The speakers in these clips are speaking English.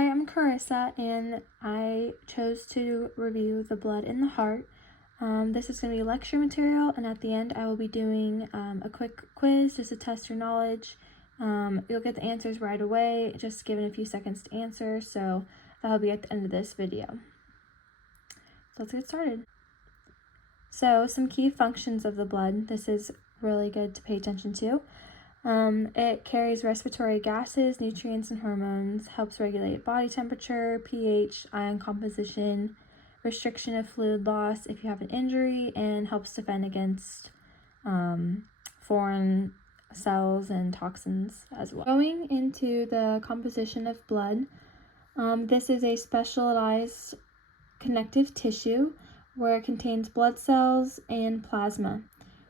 Hi, I'm Carissa, and I chose to review the blood in the heart. This is going to be lecture material, and at the end I will be doing a quick quiz just to test your knowledge. You'll get the answers right away, just given a few seconds to answer, so that'll be at the end of this video. So let's get started. So some key functions of the blood. This is really good to pay attention to. It carries respiratory gases, nutrients, and hormones, helps regulate body temperature, pH, ion composition, restriction of fluid loss if you have an injury, and helps defend against foreign cells and toxins as well. Going into the composition of blood, this is a specialized connective tissue where it contains blood cells and plasma.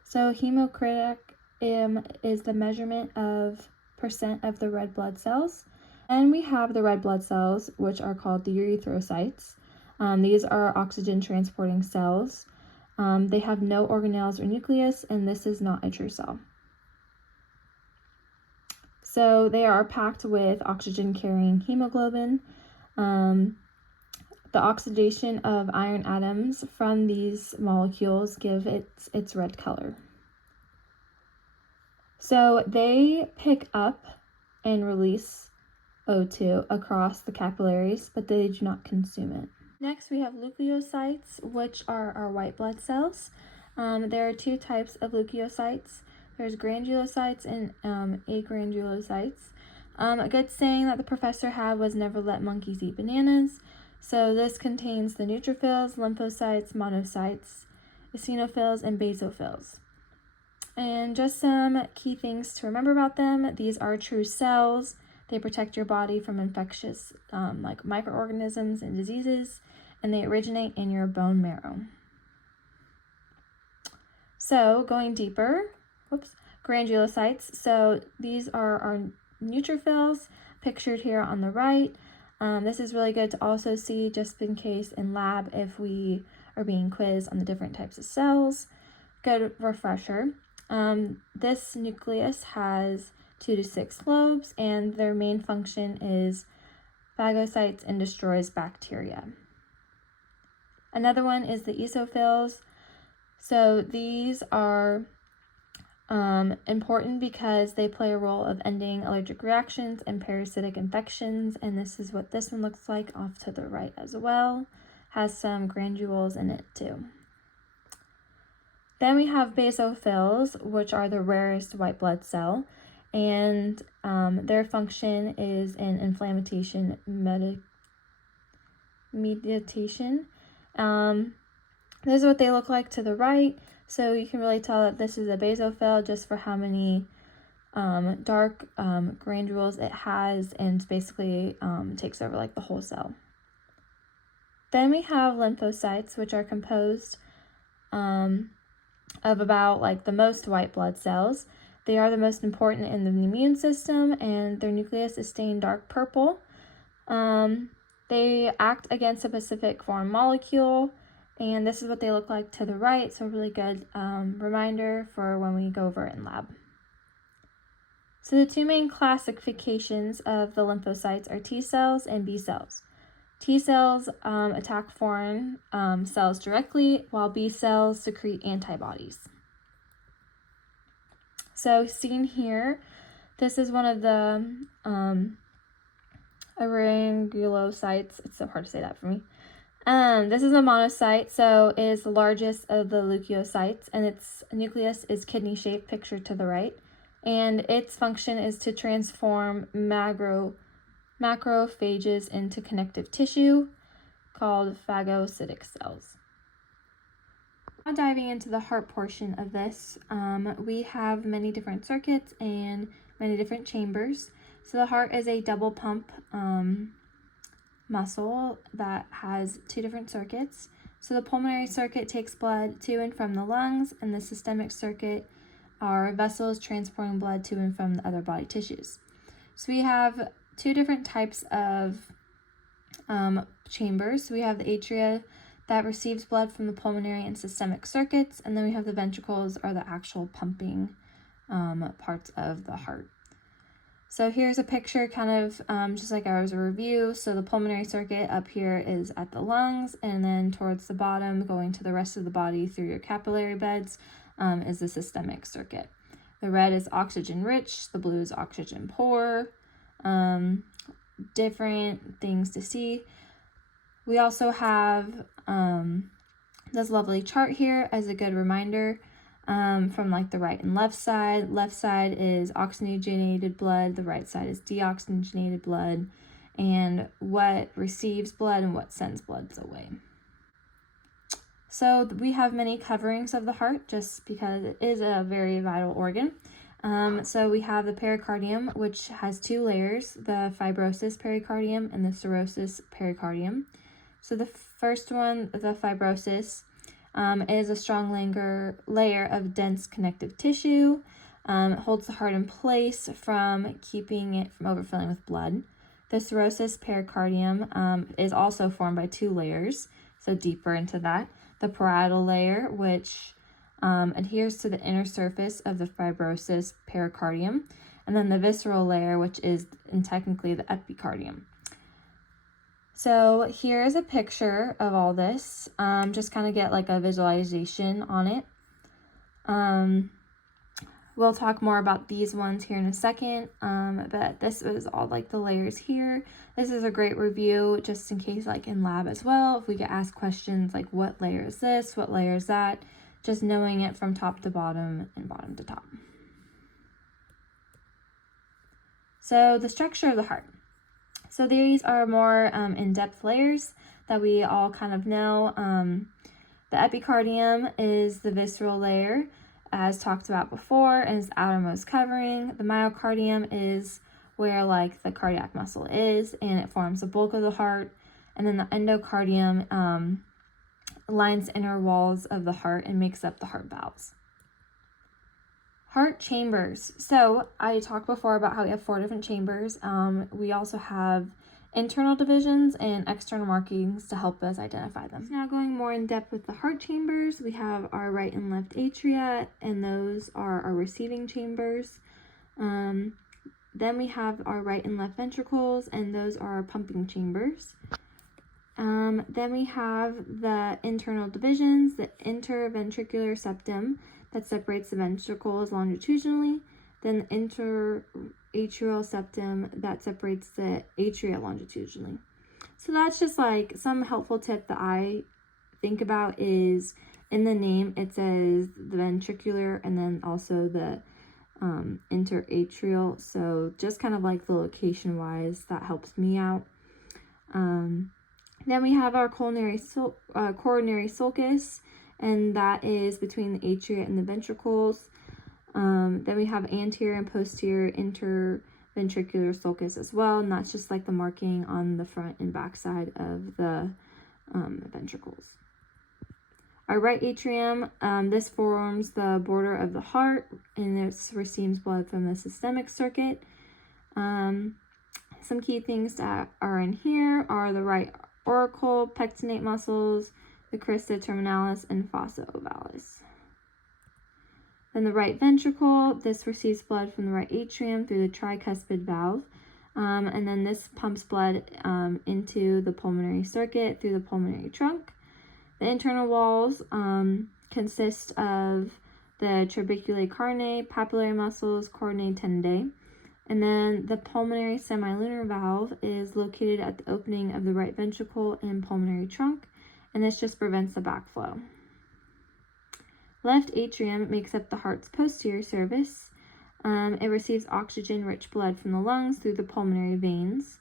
So hemocritic is the measurement of percent of the red blood cells. And we have the red blood cells, which are called the erythrocytes. These are oxygen transporting cells. They have no organelles or nucleus, and this is not a true cell. So they are packed with oxygen carrying hemoglobin. The oxidation of iron atoms from these molecules give its red color. So they pick up and release O2 across the capillaries, but they do not consume it. Next, we have leukocytes, which are our white blood cells. There are two types of leukocytes. There's granulocytes and agranulocytes. A good saying that the professor had was never let monkeys eat bananas. So this contains the neutrophils, lymphocytes, monocytes, eosinophils, and basophils. And just some key things to remember about them. These are true cells. They protect your body from infectious like microorganisms and diseases, and they originate in your bone marrow. So going deeper, granulocytes. So these are our neutrophils pictured here on the right. This is really good to also see just in case in lab if we are being quizzed on the different types of cells. Good refresher. This nucleus has 2 to 6 lobes, and their main function is phagocytes and destroys bacteria. Another one is the eosinophils. So these are important because they play a role of ending allergic reactions and parasitic infections, and this is what this one looks like off to the right as well. Has some granules in it too. Then we have basophils, which are the rarest white blood cell, and their function is in inflammation mediation. This is what they look like to the right, so you can really tell that this is a basophil just for how many dark granules it has, and basically takes over like the whole cell. Then we have lymphocytes, which are composed of about like the most white blood cells. They are the most important in the immune system, and their nucleus is stained dark purple. They act against a specific foreign molecule, and this is what they look like to the right, so a really good reminder for when we go over it in lab. So the two main classifications of the lymphocytes are T cells and B cells. T cells attack foreign cells directly, while B cells secrete antibodies. So seen here, this is one of the agranulocytes. It's so hard to say that for me. This is a monocyte, so it is the largest of the leukocytes, and its nucleus is kidney-shaped, pictured to the right. And its function is to transform macrophages into connective tissue called phagocytic cells. Now diving into the heart portion of this, we have many different circuits and many different chambers. So the heart is a double pump muscle that has 2 different circuits. So the pulmonary circuit takes blood to and from the lungs, and the systemic circuit are vessels transporting blood to and from the other body tissues. So we have 2 different types of chambers. So we have the atria that receives blood from the pulmonary and systemic circuits, and then we have the ventricles, or the actual pumping parts of the heart. So here's a picture kind of just like ours, a review. So the pulmonary circuit up here is at the lungs, and then towards the bottom going to the rest of the body through your capillary beds is the systemic circuit. The red is oxygen rich, the blue is oxygen poor. Different things to see. We also have this lovely chart here as a good reminder. From like the right and left side. Left side is oxygenated blood, the right side is deoxygenated blood, and what receives blood and what sends blood away. So we have many coverings of the heart just because it is a very vital organ. So we have the pericardium, which has two layers, the fibrosis pericardium and the cirrhosis pericardium. So the first one, the fibrosis, is a strong layer of dense connective tissue. It holds the heart in place from keeping it from overfilling with blood. The cirrhosis pericardium is also formed by two layers, so deeper into that. The parietal layer, which adheres to the inner surface of the fibrosis pericardium, and then the visceral layer, which is technically the epicardium. So here is a picture of all this, just kind of get like a visualization on it. We'll talk more about these ones here in a second, but this was all like the layers here. This is a great review just in case like in lab as well, if we get asked questions like what layer is this, what layer is that, just knowing it from top to bottom and bottom to top. So the structure of the heart. So these are more in-depth layers that we all kind of know. The epicardium is the visceral layer, as talked about before, and is the outermost covering. The myocardium is where like the cardiac muscle is, and it forms the bulk of the heart. And then the endocardium lines the inner walls of the heart and makes up the heart valves. Heart chambers. So I talked before about how we have 4 different chambers. We also have internal divisions and external markings to help us identify them. So now going more in depth with the heart chambers, we have our right and left atria, and those are our receiving chambers. Then we have our right and left ventricles, and those are our pumping chambers. Then we have the internal divisions, the interventricular septum that separates the ventricles longitudinally, then the interatrial septum that separates the atria longitudinally. So that's just like some helpful tip that I think about is in the name it says the ventricular and then also the interatrial. So just kind of like the location wise, that helps me out. Then we have our coronary sulcus, and that is between the atria and the ventricles. Then we have anterior and posterior interventricular sulcus as well, and that's just like the marking on the front and back side of the ventricles. Our right atrium, this forms the border of the heart, and this receives blood from the systemic circuit. Some key things that are in here are the right auricle, pectinate muscles, the crista terminalis, and fossa ovalis. Then the right ventricle, this receives blood from the right atrium through the tricuspid valve, and then this pumps blood into the pulmonary circuit through the pulmonary trunk. The internal walls consist of the trabeculae carinae, papillary muscles, coronae tendidae. And then the pulmonary semilunar valve is located at the opening of the right ventricle and pulmonary trunk, and this just prevents the backflow. Left atrium makes up the heart's posterior surface. It receives oxygen-rich blood from the lungs through the pulmonary veins,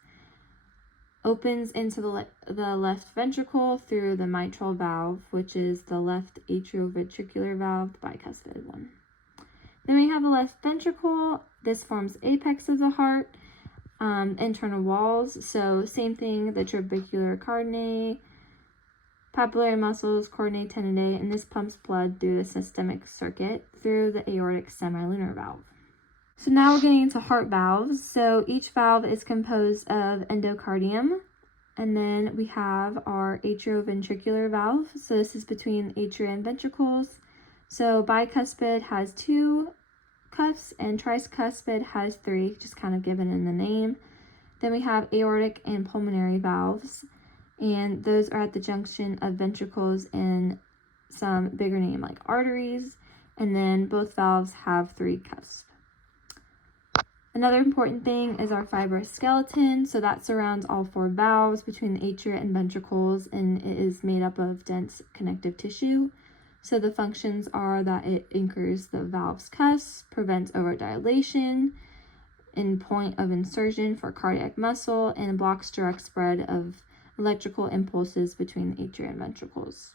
opens into the left ventricle through the mitral valve, which is the left atrioventricular valve, the bicuspid one. Then we have the left ventricle. This forms apex of the heart, internal walls. So same thing, the trabecular carinae, papillary muscles, coronae tendidae, and this pumps blood through the systemic circuit through the aortic semilunar valve. So now we're getting into heart valves. So each valve is composed of endocardium, and then we have our atrioventricular valve. So this is between atria and ventricles. So bicuspid has 2 cuffs, and tricuspid has 3, just kind of given in the name. Then we have aortic and pulmonary valves, and those are at the junction of ventricles and some bigger name like arteries, and then both valves have 3 cuffs. Another important thing is our fibrous skeleton, so that surrounds all 4 valves between the atria and ventricles, and it is made up of dense connective tissue. So the functions are that it anchors the valve's cuffs, prevents overdilation in point of insertion for cardiac muscle, and blocks direct spread of electrical impulses between the atria and ventricles.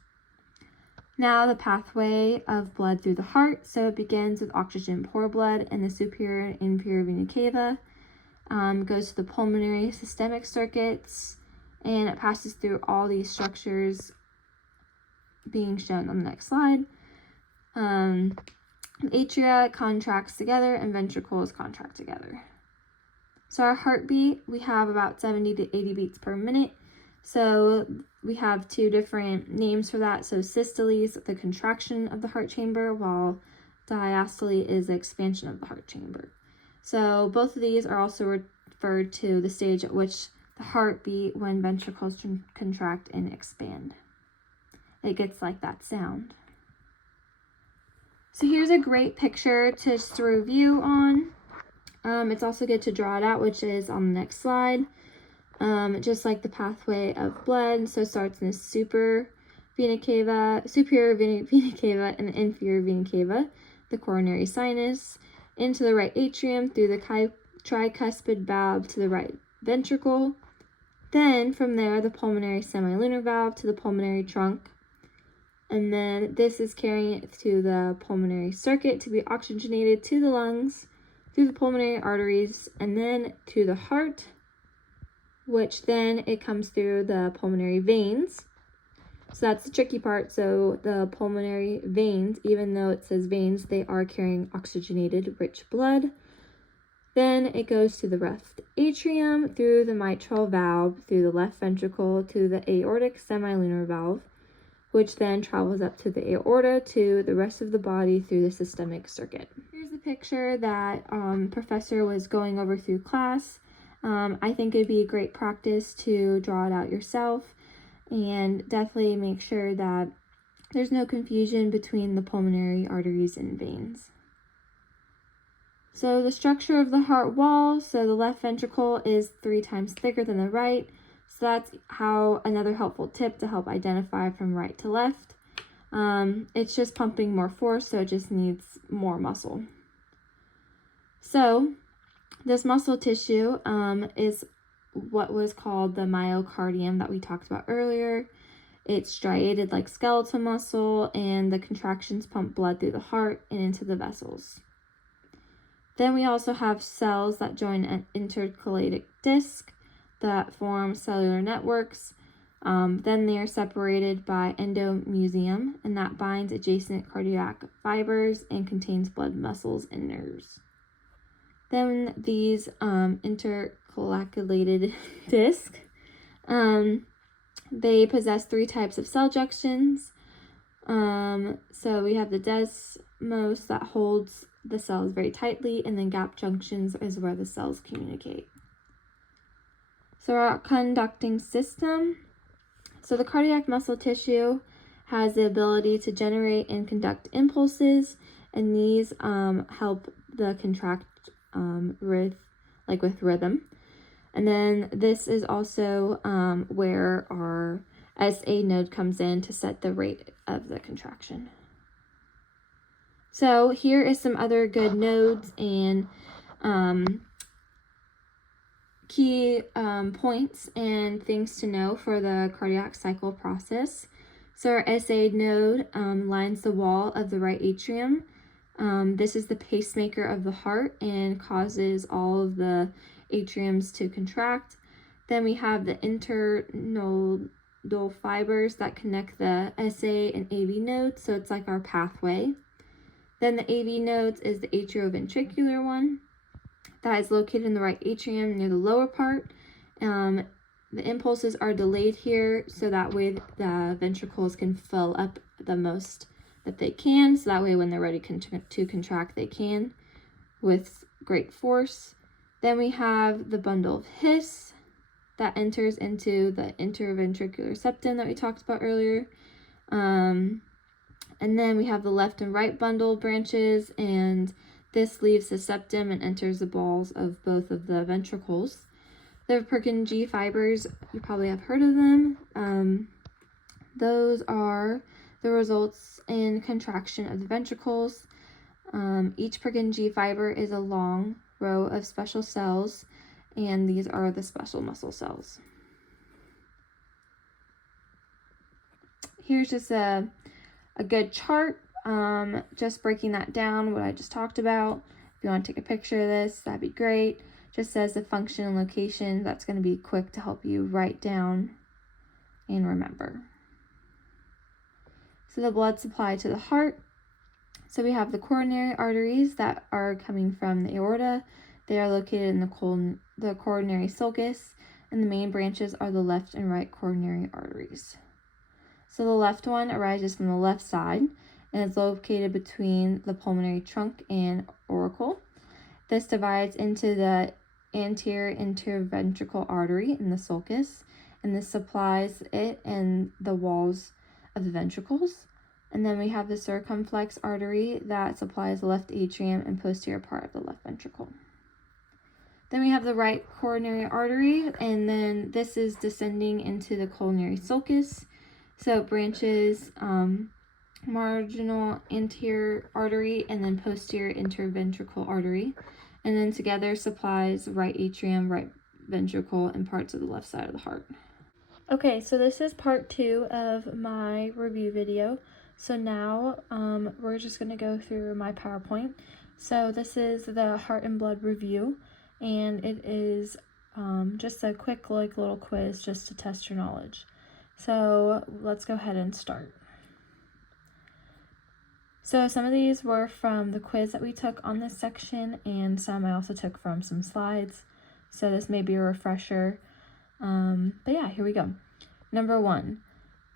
Now the pathway of blood through the heart. So it begins with oxygen-poor blood in the superior and inferior vena cava, goes to the pulmonary systemic circuits, and it passes through all these structures being shown on the next slide. Atria contracts together and ventricles contract together. So our heartbeat, we have about 70 to 80 beats per minute. So we have 2 different names for that. So systole is the contraction of the heart chamber, while diastole is the expansion of the heart chamber. So both of these are also referred to the stage at which the heart beat when ventricles contract and expand. It gets like that sound. So here's a great picture to just review on. It's also good to draw it out, which is on the next slide. Just like the pathway of blood, so it starts in the superior vena cava, and the inferior vena cava, the coronary sinus, into the right atrium through the tricuspid valve to the right ventricle. Then from there, the pulmonary semilunar valve to the pulmonary trunk. And then this is carrying it to the pulmonary circuit to be oxygenated to the lungs, through the pulmonary arteries, and then to the heart, which then it comes through the pulmonary veins. So that's the tricky part. So the pulmonary veins, even though it says veins, they are carrying oxygenated rich blood. Then it goes to the left atrium, through the mitral valve, through the left ventricle to the aortic semilunar valve, which then travels up to the aorta to the rest of the body through the systemic circuit. Here's the picture that professor was going over through class. I think it'd be a great practice to draw it out yourself, and definitely make sure that there's no confusion between the pulmonary arteries and veins. So the structure of the heart wall, so the left ventricle is 3 times thicker than the right. So that's how another helpful tip to help identify from right to left. It's just pumping more force, so it just needs more muscle. So this muscle tissue is what was called the myocardium that we talked about earlier. It's striated like skeletal muscle, and the contractions pump blood through the heart and into the vessels. Then we also have cells that join an intercalated disc that form cellular networks. Then they are separated by endomucin, and that binds adjacent cardiac fibers and contains blood vessels and nerves. Then these intercalated disc, they possess 3 types of cell junctions. So we have the desmos that holds the cells very tightly, and then gap junctions is where the cells communicate. So our conducting system. So the cardiac muscle tissue has the ability to generate and conduct impulses, and these help the contract with rhythm. And then this is also where our SA node comes in to set the rate of the contraction. So here is some other good nodes and key points and things to know for the cardiac cycle process. So our SA node lines the wall of the right atrium. This is the pacemaker of the heart and causes all of the atriums to contract. Then we have the internodal fibers that connect the SA and AV nodes, so it's like our pathway. Then the AV nodes is the atrioventricular one that is located in the right atrium near the lower part. The impulses are delayed here, so that way the ventricles can fill up the most that they can, so that way when they're ready to contract, they can. with great force. Then we have the bundle of His that enters into the interventricular septum that we talked about earlier. And then we have the left and right bundle branches, and this leaves the septum and enters the balls of both of the ventricles. The Purkinje fibers, you probably have heard of them. Those are the results in contraction of the ventricles. Each Purkinje fiber is a long row of special cells, and these are the special muscle cells. Here's just a good chart, just breaking that down, what I just talked about. If you want to take a picture of this, that'd be great. Just says the function and location. That's going to be quick to help you write down and remember. So the blood supply to the heart. So we have the coronary arteries that are coming from the aorta. They are located in the coronary sulcus, and the main branches are the left and right coronary arteries. So the left one arises from the left side and is located between the pulmonary trunk and auricle. This divides into the anterior interventricular artery in the sulcus, and this supplies it and the walls of the ventricles. And then we have the circumflex artery that supplies the left atrium and posterior part of the left ventricle. Then we have the right coronary artery, and then this is descending into the coronary sulcus. So it branches marginal anterior artery and then posterior interventricular artery, and then together supplies right atrium, right ventricle, and parts of the left side of the heart. Okay, so this is part 2 of my review video. So now we're just going to go through my PowerPoint. So this is the Heart and Blood review, and it is just a quick little quiz just to test your knowledge. So let's go ahead and start. So some of these were from the quiz that we took on this section, and some I also took from some slides. So this may be a refresher. But yeah, here we go. Number 1,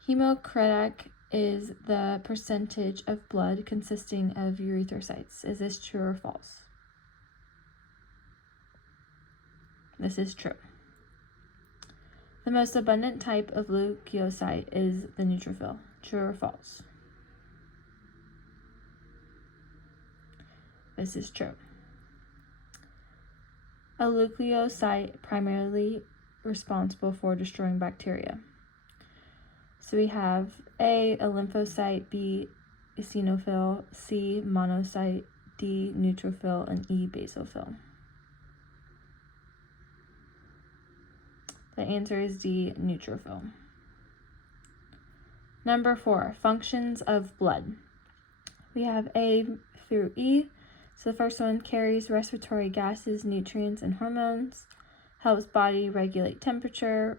hemocritic is the percentage of blood consisting of erythrocytes. Is this true or false? This is true. The most abundant type of leukocyte is the neutrophil. True or false? This is true. A leukocyte primarily responsible for destroying bacteria. So we have A, a lymphocyte, B, eosinophil, C, monocyte, D, neutrophil, and E, basophil. The answer is D, neutrophil. Number 4, functions of blood. We have A through E. So the first one carries respiratory gases, nutrients, and hormones, helps body regulate temperature,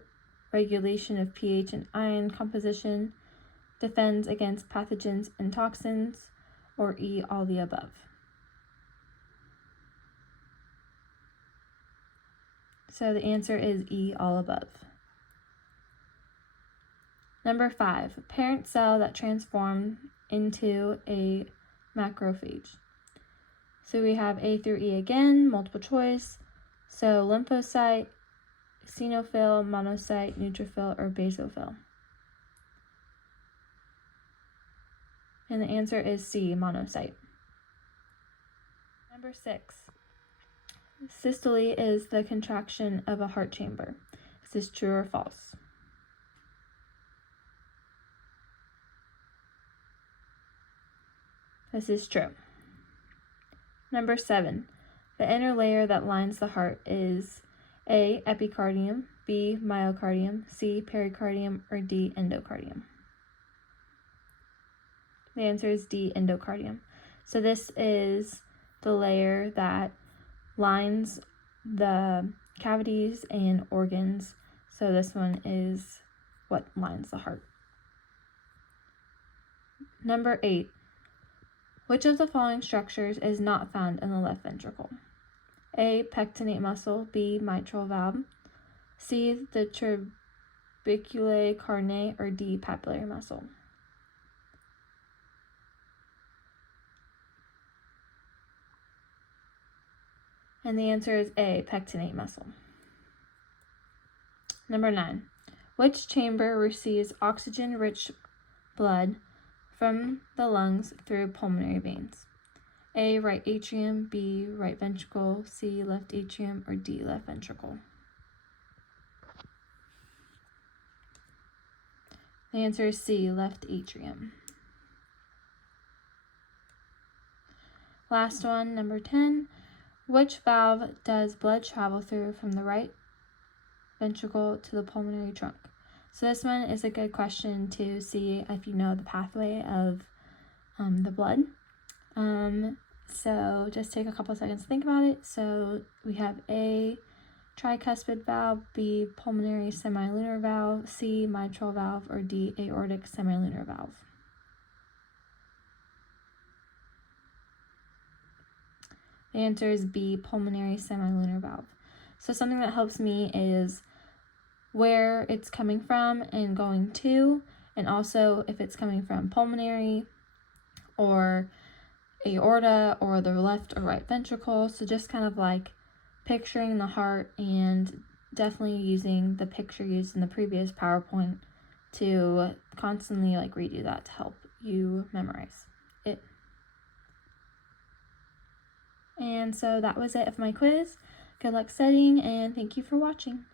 regulation of pH and ion composition, defends against pathogens and toxins, or E, all the above. So the answer is E, all above. Number 5, parent cell that transforms into a macrophage. So we have A through E again, multiple choice. So lymphocyte, eosinophil, monocyte, neutrophil, or basophil. And the answer is C, monocyte. Number 6. Systole is the contraction of a heart chamber. Is this true or false? This is true. Number 7. The inner layer that lines the heart is A, epicardium, B, myocardium, C, pericardium, or D, endocardium. The answer is D, endocardium. So this is the layer that lines the cavities and organs. So this one is what lines the heart. Number 8. Which of the following structures is not found in the left ventricle? A, pectinate muscle, B, mitral valve, C, the trabeculae carinae, or D, papillary muscle. And the answer is A, pectinate muscle. Number 9. Which chamber receives oxygen-rich blood from the lungs through pulmonary veins? A, right atrium, B, right ventricle, C, left atrium, or D, left ventricle? The answer is C, left atrium. Last one, number 10. Which valve does blood travel through from the right ventricle to the pulmonary trunk? So this one is a good question to see if you know the pathway of the blood. So just take a couple seconds to think about it. So we have A, tricuspid valve, B, pulmonary semilunar valve, C, mitral valve, or D, aortic semilunar valve. The answer is B, pulmonary semilunar valve. So something that helps me is where it's coming from and going to, and also if it's coming from pulmonary or aorta or the left or right ventricle. So just kind of like picturing the heart, and definitely using the picture used in the previous PowerPoint to constantly like redo that to help you memorize it. And so that was it of my quiz. Good luck studying, and thank you for watching.